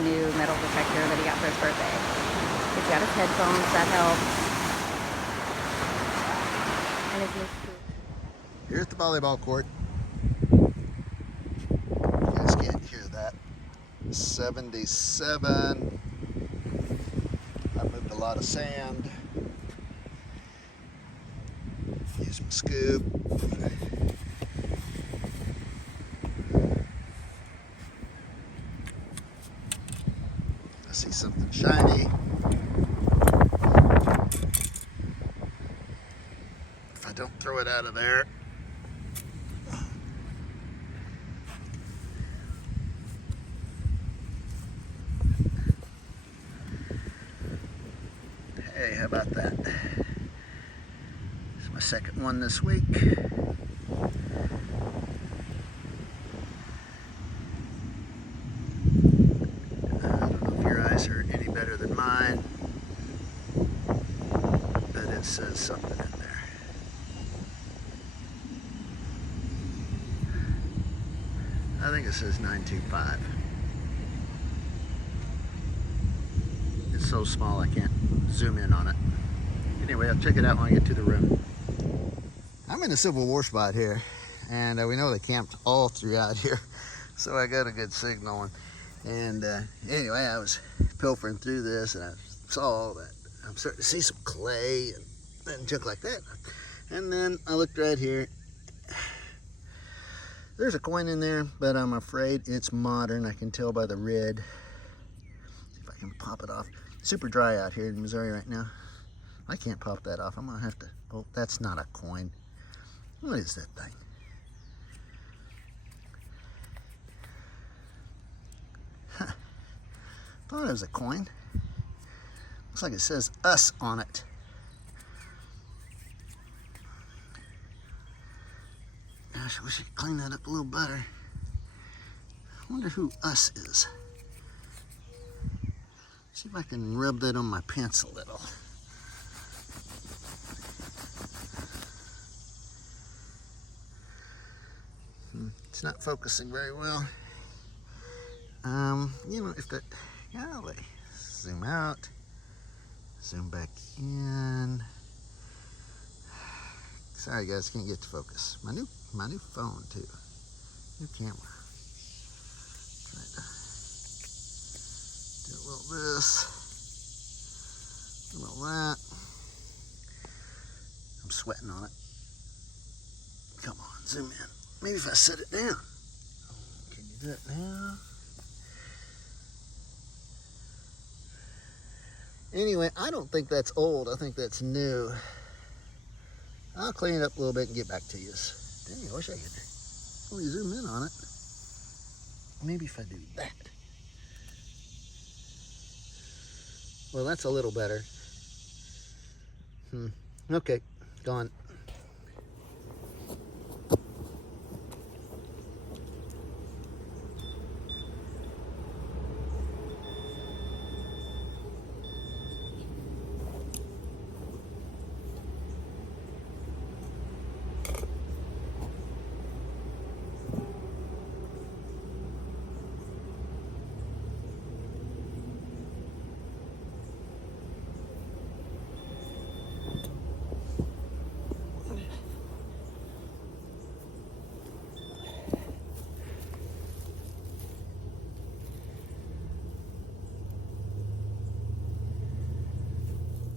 new metal detector that he got for his birthday. He's got his headphones, that helps. And his new shoes. Here's the volleyball court. You guys can't hear that. 77. I moved a lot of sand. Use my scoop. I see something shiny. If I don't throw it out of there, hey, how about that? It's my second one this week. Are any better than mine, but it says something in there. I think it says 925. It's so small I can't zoom in on it. Anyway, I'll check it out when I get to the room. I'm in the Civil War spot here, and we know they camped all throughout here, so I got a good signal. And anyway, I was pilfering through this, and I saw that I'm starting to see some clay and junk like that. And then I looked right here. There's a coin in there, but I'm afraid it's modern. I can tell by the red. See if I can pop it off. Super dry out here in Missouri right now. I can't pop that off. I'm gonna have to. Oh, that's not a coin. What is that thing? Thought it was a coin. Looks like it says "us" on it. Gosh, I wish I could clean that up a little better. I wonder who "us" is. See if I can rub that on my pants a little. It's not focusing very well. You know, if that. Golly, zoom out, zoom back in. Sorry guys, can't get to focus. My new phone too. New camera. Try to do a little this, a little that. I'm sweating on it. Come on, zoom in. Maybe if I set it down. Can you do it now? Anyway, I don't think that's old. I think that's new. I'll clean it up a little bit and get back to you. Dang, I wish I could only zoom in on it. Maybe if I do that. Well, that's a little better. Okay, gone.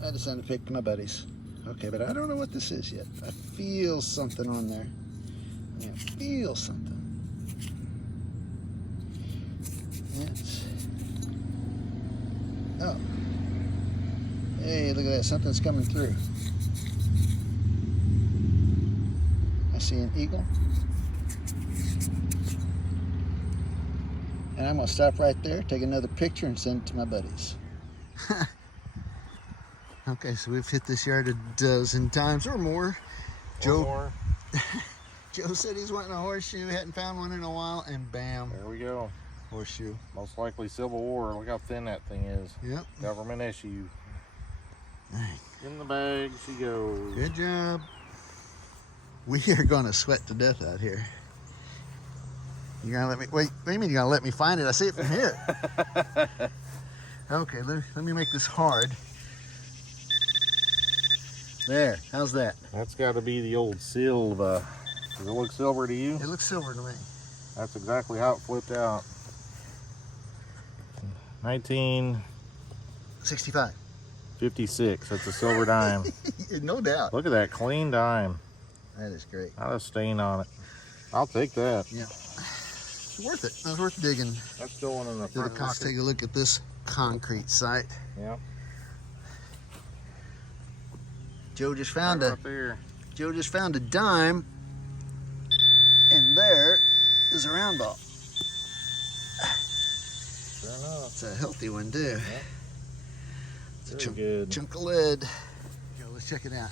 I decided to pick my buddies. Okay, but I don't know what this is yet. I feel something on there. I feel something. It's... Oh. Hey, look at that. Something's coming through. I see an eagle. And I'm going to stop right there, take another picture, and send it to my buddies. Okay, so we've hit this yard a dozen times or more. Joe said he's wanting a horseshoe, hadn't found one in a while, and bam. There we go. Horseshoe. Most likely Civil War. Look how thin that thing is. Yep. Government issue. Dang. In the bag she goes. Good job. We are going to sweat to death out here. You're going to let me, wait, what do you mean you're going to let me find it? I see it from here. Okay, let me make this hard. There, how's that? That's got to be the old silver. Does it look silver to you? It looks silver to me. That's exactly how it flipped out. 1956. 65. That's a silver dime. No doubt. Look at that clean dime. That is great. Not a stain on it. I'll take that. Yeah. It's worth it. It's worth digging. That's still one in the Let's front. take a look at this concrete site. Yeah. Joe just found a Right there. Joe just found a dime, and there is a round ball. Sure enough. It's a healthy one too. Yeah. It's a Very good. chunk of lead. Yo, let's check it out.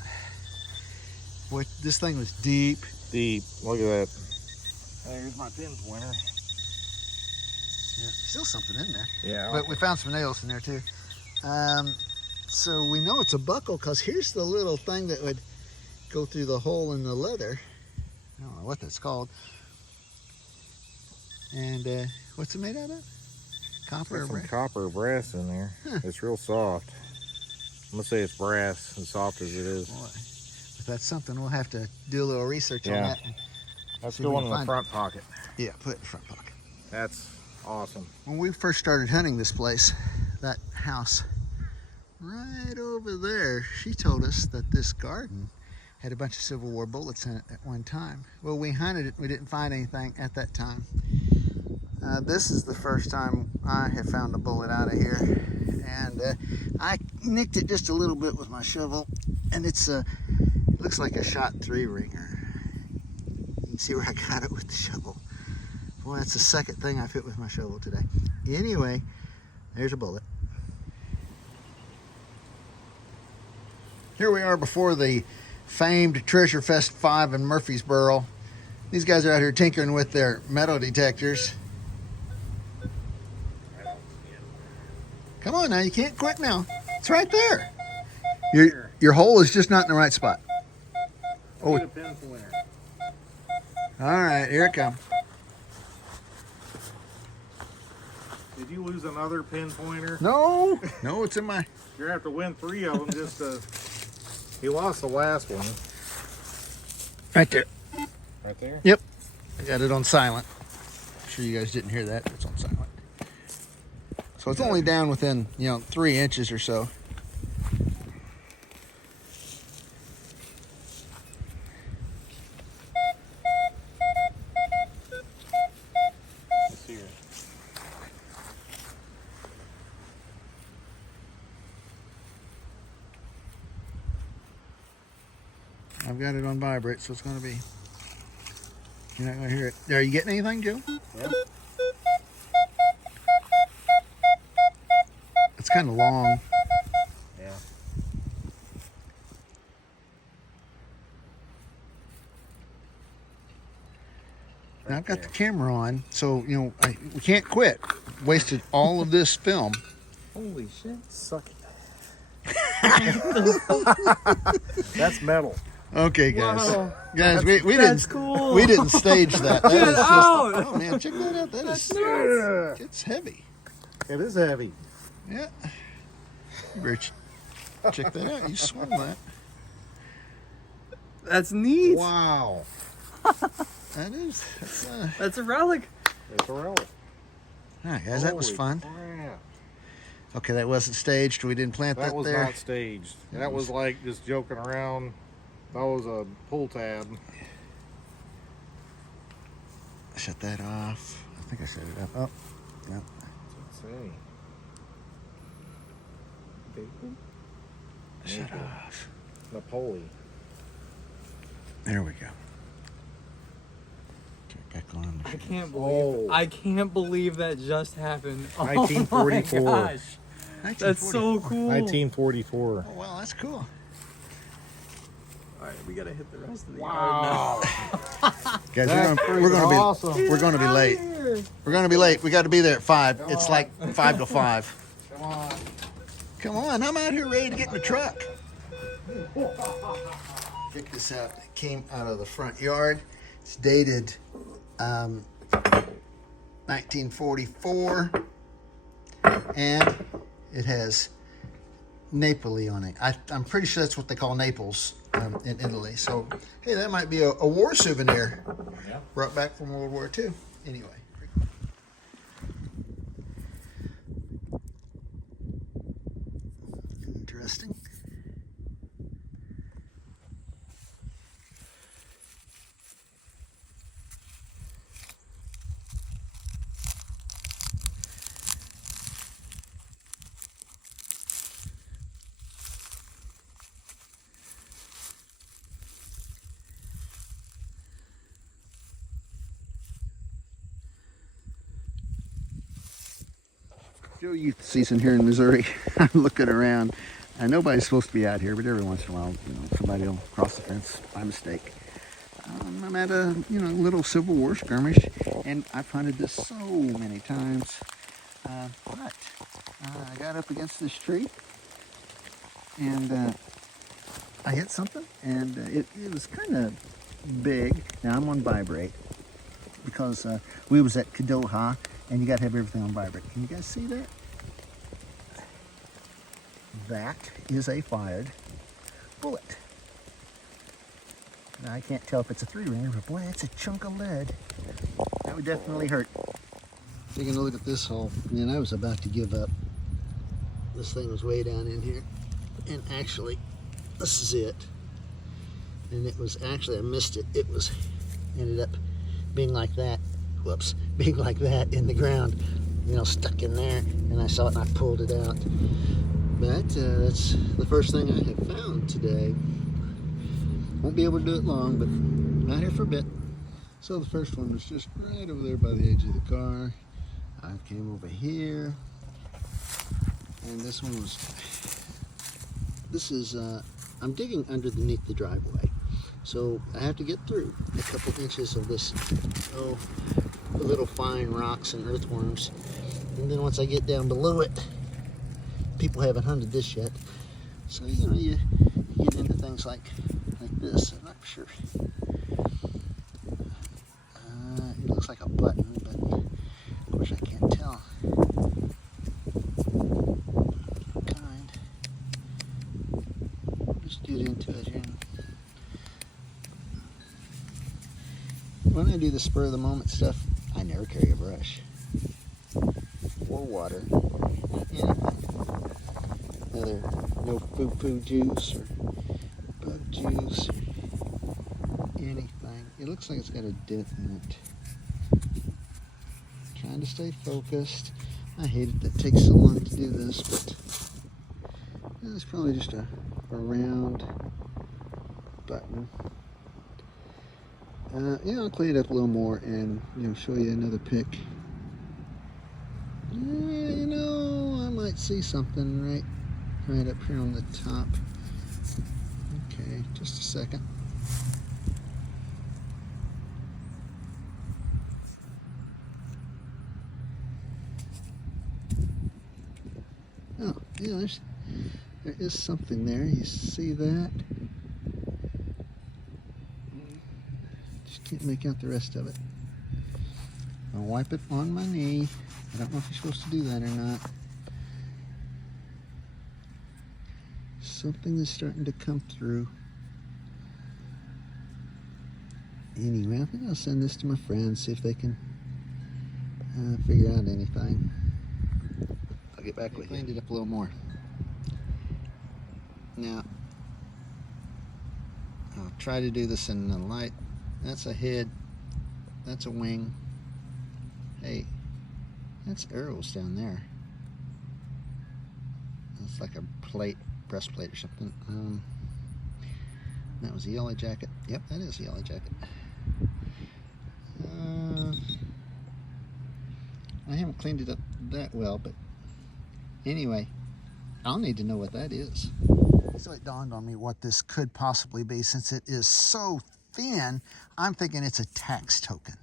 Boy, this thing was deep. Deep. Look at that. There's my pin pointer. Yeah, still something in there. Yeah. But we found some nails in there too. So we know it's a buckle because here's the little thing that would go through the hole in the leather. I don't know what that's called. And what's it made out of? Copper or There's some brass? copper or brass in there. Huh. It's real soft. I'm gonna say it's brass, as soft as it is. Boy, if that's something, we'll have to do a little research on Yeah. that. And That's see if we going can in the find front pocket. yeah, put it in the front pocket. That's awesome. When we first started hunting this place, that house right over there, she told us that this garden had a bunch of Civil War bullets in it at one time. Well, we hunted it, we didn't find anything at that time. This is the first time I have found a bullet out of here, and I nicked it just a little bit with my shovel, and it looks like a shot 3 ringer. You can see where I got it with the shovel. Boy, that's the second thing I've hit with my shovel today. Anyway, there's a bullet. Here we are before the famed Treasure Fest 5 in Murfreesboro. These guys are out here tinkering with their metal detectors. Come on now, you can't quit now. It's right there. Your hole is just not in the right spot. Oh, Get a pin pointer. all right, here it comes. Did you lose another pin pointer? No, it's in my... You're gonna have to win 3 of them just to... He lost the last one. Right there. Right there? Yep. I got it on silent. I'm sure you guys didn't hear that. It's on silent. So it's only down within, 3 inches or so. It's here. I've got it on vibrate, so it's going to be... You're not going to hear it. Are you getting anything, Joe? Yeah. It's kind of long. Yeah. Now, I've got the camera on, so, we can't quit. Wasted all of this film. Holy shit. Suck it. That's metal. Okay, guys. Wow. Guys, we That's didn't cool. we didn't stage that. That is just, out. oh man, check that out. That's Is nuts. it's heavy. It is heavy. Yeah. You better check that out. You swung that. That's neat. Wow. That is. That's a relic. It's a relic. All right, guys, that was Holy fun. crap. Okay, that wasn't staged. We didn't plant That that was there. not staged. That was like just joking around. That was a pull tab. Shut that off. I think I shut it up. Oh, no. Let's see. Shut off. Napoli. There we go. Get back on. I can't believe. I can't believe that just happened. Oh my 1944. gosh, that's so cool. 1944. Oh, well, that's cool. All right, we gotta hit the rest of the Wow. Guys, That's we're gonna be awesome. yard now. we're gonna be Get late. out of here. We're gonna be late. We got to be there at 5. It's like 5 to 5. Come on. Come on, I'm out here ready to get in the truck. Check this out. It came out of the front yard. It's dated 1944. And it has Napoli on it. I'm pretty sure that's what they call Naples in Italy. So, hey, that might be a war souvenir brought back from World War II. Anyway. Interesting. Still youth season here in Missouri. I'm looking around. Nobody's supposed to be out here, but every once in a while, somebody will cross the fence by mistake. I'm at a, little Civil War skirmish, and I've hunted this so many times. But I got up against this tree, and I hit something, and it was kind of big. Now I'm on vibrate because we was at Kadoha, and you got to have everything on vibrate. Can you guys see that? That is a fired bullet. Now I can't tell if it's a 3-ringer, but boy, that's a chunk of lead. That would definitely hurt. Taking a look at this hole, man, I was about to give up. This thing was way down in here, and actually, this is it. And it was actually, I missed it. It was ended up being like that. Whoops, being like that in the ground, stuck in there, and I saw it and I pulled it out. But that's the first thing I have found today. Won't be able to do it long, but not here for a bit. So the first one was just right over there by the edge of the car. I came over here, and this one was, I'm digging underneath the driveway. So I have to get through a couple inches of this, little fine rocks and earthworms. And then once I get down below it, people haven't hunted this yet. So, you get into things like this. I'm not sure. It looks like a button, but of course I can't tell. Kind. Just get into it here. When I do the spur of the moment stuff, I never carry a brush or water, anything. No poo-poo juice or bug juice, anything. It looks like it's got a dent in it. Trying to stay focused. I hate it that it takes so long to do this, but it's probably just a round button. I'll clean it up a little more and show you another pic. I might see something right up here on the top. Okay, just a second. Oh, yeah, there is something there. You see that? Just can't make out the rest of it. I'll wipe it on my knee. I don't know if you're supposed to do that or not. Something is starting to come through. Anyway, I think I'll send this to my friends, see if they can figure out anything. I'll get back with you. Cleaned it up a little more. Now, I'll try to do this in the light. That's a head. That's a wing. Hey, that's arrows down there. It's like a plate, breastplate or something. That was a yellow jacket. Yep, that is a yellow jacket. I haven't cleaned it up that well, but anyway, I'll need to know what that is. So it dawned on me what this could possibly be. Since it is so thin, I'm thinking it's a tax token.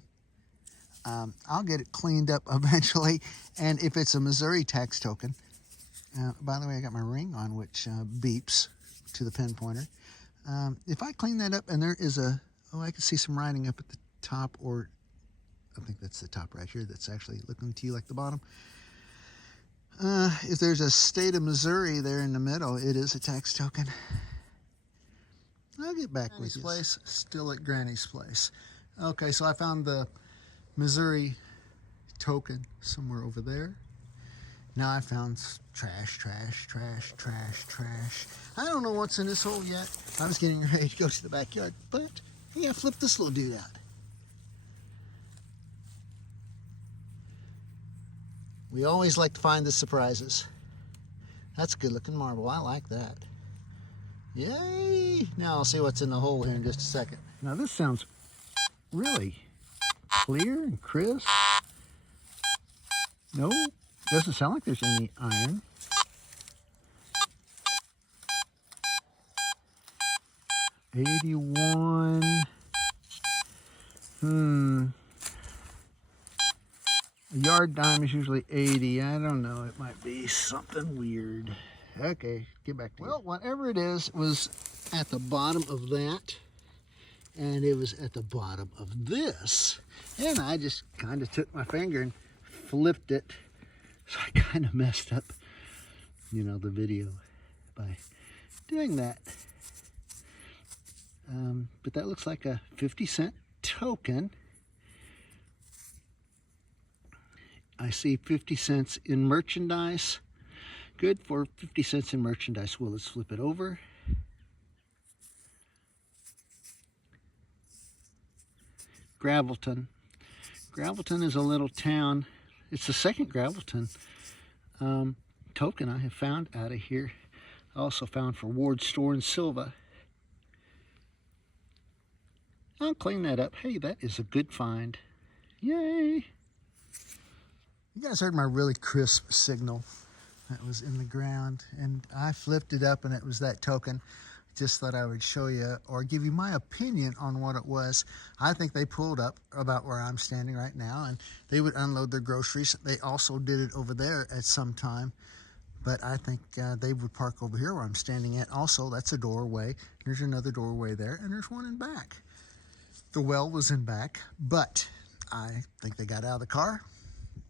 I'll get it cleaned up eventually, and if it's a Missouri tax token, by the way, I got my ring on, which beeps to the pinpointer. If I clean that up and there is I can see some writing up at the top, or I think that's the top right here that's actually looking to you like the bottom. If there's a state of Missouri there in the middle, it is a tax token. I'll get back with you. Place, still at Granny's place. Okay, so I found the Missouri token somewhere over there. Now I found trash. I don't know what's in this hole yet. I was getting ready to go to the backyard, but hey, I flipped this little dude out. We always like to find the surprises. That's a good looking marble. I like that. Yay! Now I'll see what's in the hole here in just a second. Now this sounds really clear and crisp. No, doesn't sound like there's any iron. $81. A yard dime is usually 80. I don't know. It might be something weird. Okay, get back to you. Well, whatever it is, was at the bottom of that, and it was at the bottom of this. And I just kind of took my finger and flipped it. So I kind of messed up, you know, the video by doing that. But that looks like a 50-cent token. I see 50 cents in merchandise. Good for 50 cents in merchandise. Well, let's flip it over. Gravelton. Gravelton is a little town. It's the second Gravelton token I have found out of here. I also found for Ward's store in Silva. I'll clean that up. Hey, that is a good find. Yay! You guys heard my really crisp signal that was in the ground, and I flipped it up and it was that token. Just thought I would show you or give you my opinion on what it was. I think they pulled up about where I'm standing right now, and they would unload their groceries. They also did it over there at some time, but I think they would park over here where I'm standing at. Also, that's a doorway. There's another doorway there, and there's one in back. The well was in back, but I think they got out of the car,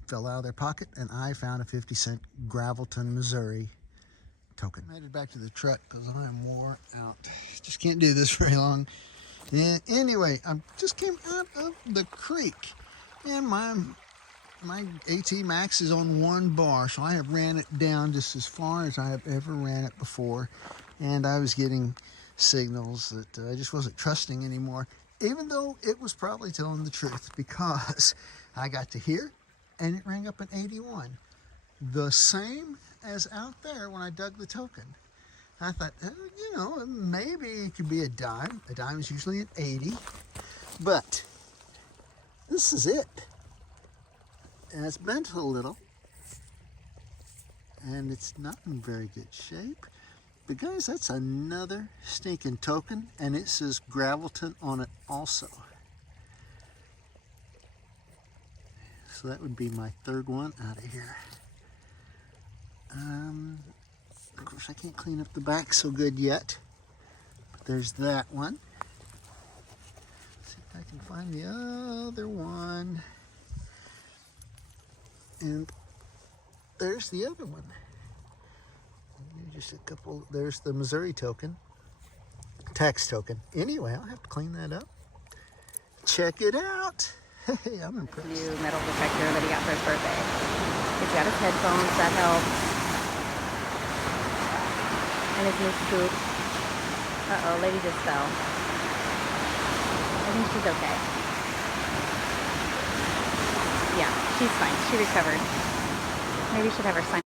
fell out of their pocket, and I found a 50-cent Gravelton, Missouri token. I made it back to the truck because I am wore out. Just can't do this very long. And anyway, I just came out of the creek, and my AT Max is on 1 bar, so I have ran it down just as far as I have ever ran it before, and I was getting signals that I just wasn't trusting anymore, even though it was probably telling the truth, because I got to here and it rang up an 81. The same as out there when I dug the token. I thought, you know, maybe it could be a dime. A dime is usually an 80, but this is it. And it's bent a little, and it's not in very good shape. But guys, that's another stinking token, and it says Gravelton on it also. So that would be my third one out of here. Of course, I can't clean up the back so good yet. But there's that one. Let's see if I can find the other one. And there's the other one. Just a couple. There's the Missouri token, tax token. Anyway, I'll have to clean that up. Check it out. Hey, I'm impressed. New metal detector that he got for his birthday. He's got his headphones, that helps. And his new scoop. Uh-oh, lady just fell. I think she's okay. Yeah, she's fine. She recovered. Maybe we should have her sign.